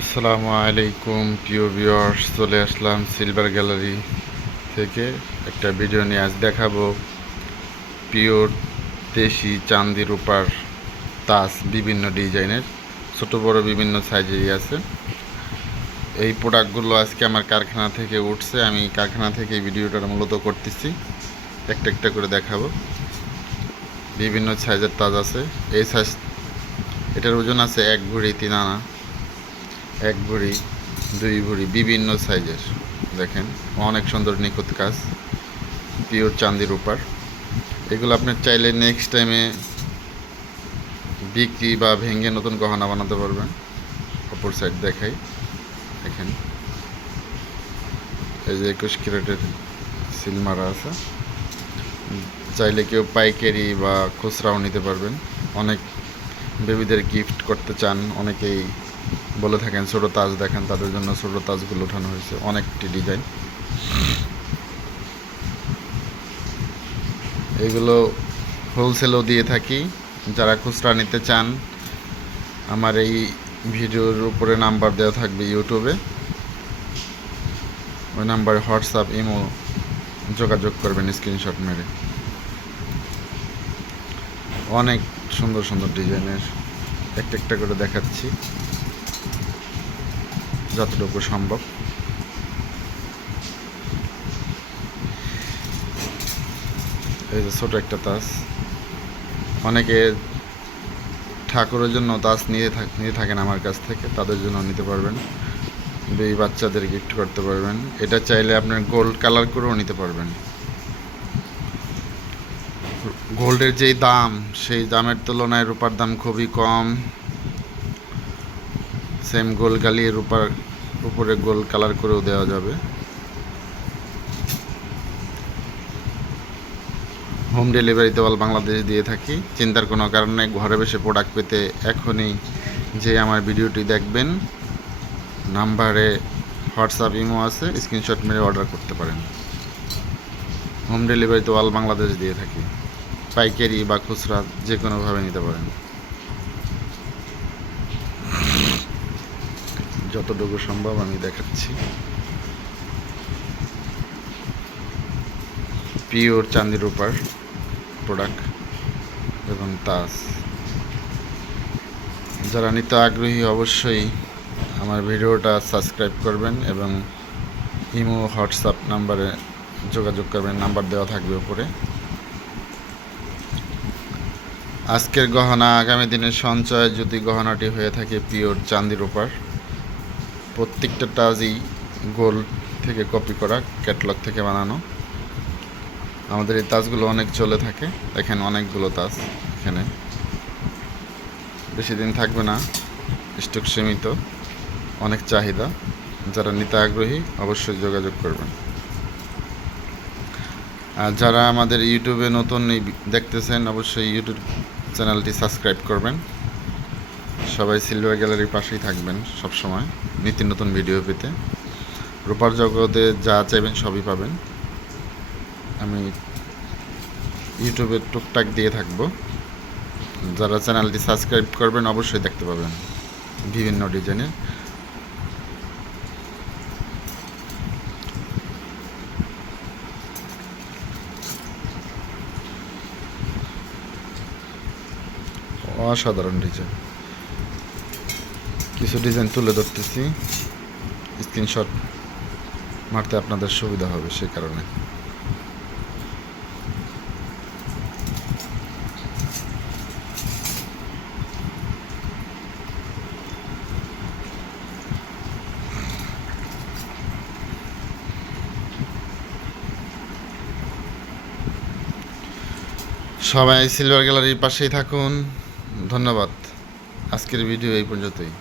আসসালামু আলাইকুম, প্রিয় ভিউয়ার্স চলে আসলাম সিলভার গ্যালারি থেকে একটা ভিডিও নিয়ে আজ দেখাবো। পিওর দেশি চান্দি রূপার তাস বিভিন্ন ডিজাইনের, ছোট, বড় বিভিন্ন সাইজেরই আছে। এই প্রোডাক্টগুলো আজকে আমার কারখানা থেকে উঠছে, আমি কারখানা থেকে এই ভিডিওটা মূলত করতেছি। একটা একটা করে দেখাবো। বিভিন্ন সাইজের তাজ আছে। এই সাইজ এটার ওজন আছে এক ভরি তিন আনা। এক ভরি, দুই ভরি, বিভিন্ন সাইজের। দেখেন, অনেক সুন্দর নিখুঁত কাজ। পিওর চান্দির উপর এগুলো আপনি চাইলে নেক্সট টাইমে বিক্রি বা ভেঙে নতুন গহনা বানাতে পারবেন। অপর সাইড দেখাই। দেখেন। এই যে একুশ ক্যারেটের সিল মারা আছে। চাইলে কেউ পাইকারি বা খুচরাও নিতে পারবেন। অনেক বেবিদের গিফট করতে চান, অনেকেই বলে থাকেন, ছোটো তাজ দেখেন, তাদের জন্য ছোটো তাজগুলো ওঠানো হয়েছে। অনেকটি ডিজাইন। এগুলো হোলসেলও দিয়ে থাকি। যারা খুচরা নিতে চান, আমার এই ভিডিওর উপরে নাম্বার দেওয়া থাকবে ইউটিউবে। ওই নাম্বারে হোয়াটসঅ্যাপ, ইমো যোগাযোগ করবেন স্ক্রিনশট মেরে। অনেক সুন্দর সুন্দর ডিজাইনের। একটা একটা করে দেখাচ্ছি। যতটুকু সম্ভব। এই যে ছোট একটা তাস। অনেকে ঠাকুরের জন্য তাস নিয়ে নিয়ে থাকেন আমার কাছ থেকে, তাদের জন্য নিতে পারবেন। এই বাচ্চাদের গিফট করতে পারবেন। এটা চাইলে আপনার গোল্ড কালার করেও নিতে পারবেন। গোল্ডের যেই দাম, সেই দামের তুলনায় রূপার দাম খুবই কম। সেম গোল গালিয়ে রূপার উপরে গোল কালার করেও দেওয়া যাবে। হোম ডেলিভারিতে অল বাংলাদেশ দিয়ে থাকি। চিন্তার কোনো কারণ ঘরে বসে প্রোডাক্ট পেতে এখনই যে আমার ভিডিওটি দেখবেন। নাম্বারে হোয়াটসঅ্যাপ ইমো আছে স্ক্রিনশট মেরে অর্ডার করতে পারেন। হোম ডেলিভারিতে অল বাংলাদেশ দিয়ে থাকি। পাইকারি বা খুচরা যে কোনোভাবে নিতে পারেন। যতটুকু সম্ভব আমি দেখাচ্ছি। পিওর চান্দির উপর প্রোডাক্ট এবং তাজ যারা নিতে আগ্রহী অবশ্যই আমার ভিডিওটা সাবস্ক্রাইব করবেন এবং ইমো, হোয়াটসঅ্যাপ নাম্বারে যোগাযোগ করবেন, নাম্বার দেওয়া থাকবে উপরে। আজকের গহনা আগামী দিনের সঞ্চয় যদি গহনাটি হয়ে থাকে পিওর চান্দির উপর প্রত্যেকটা তাজই গোল থেকে কপি করা ক্যাটলগ থেকে বানানো। আমাদের এই তাজগুলো অনেক চলে থাকে। দেখেন অনেকগুলো তাজ এখানে। বেশি দিন থাকবে না স্টক সীমিত। অনেক চাহিদা। যারা নিতে আগ্রহী অবশ্যই যোগাযোগ করবেন। আর যারা আমাদের ইউটিউবে নতুন দেখতেছেন, অবশ্যই ইউটিউব চ্যানেলটি সাবস্ক্রাইব করবেন। সবাই সিলভার গ্যালারির পাশেই থাকবেন সব সময় নিত্য নতুন ভিডিও পেতে। রূপার জগতে যা চাইবেন সবই পাবেন। আমি ইউটিউবে টুকটাক দিয়ে থাকব। যারা চ্যানেলটি সাবস্ক্রাইব করবেন, অবশ্যই দেখতে পাবেন। বিভিন্ন ডিজাইনের। অসাধারণ ডিজাইন। কিছু ডিজাইন তুলে ধরতেছি। স্ক্রিনশট মারতে আপনাদের সুবিধা হবে সে কারণে। সবাই সিলভার গ্যালারির পাশেই থাকুন। ধন্যবাদ। আজকের ভিডিও এই পর্যন্তই।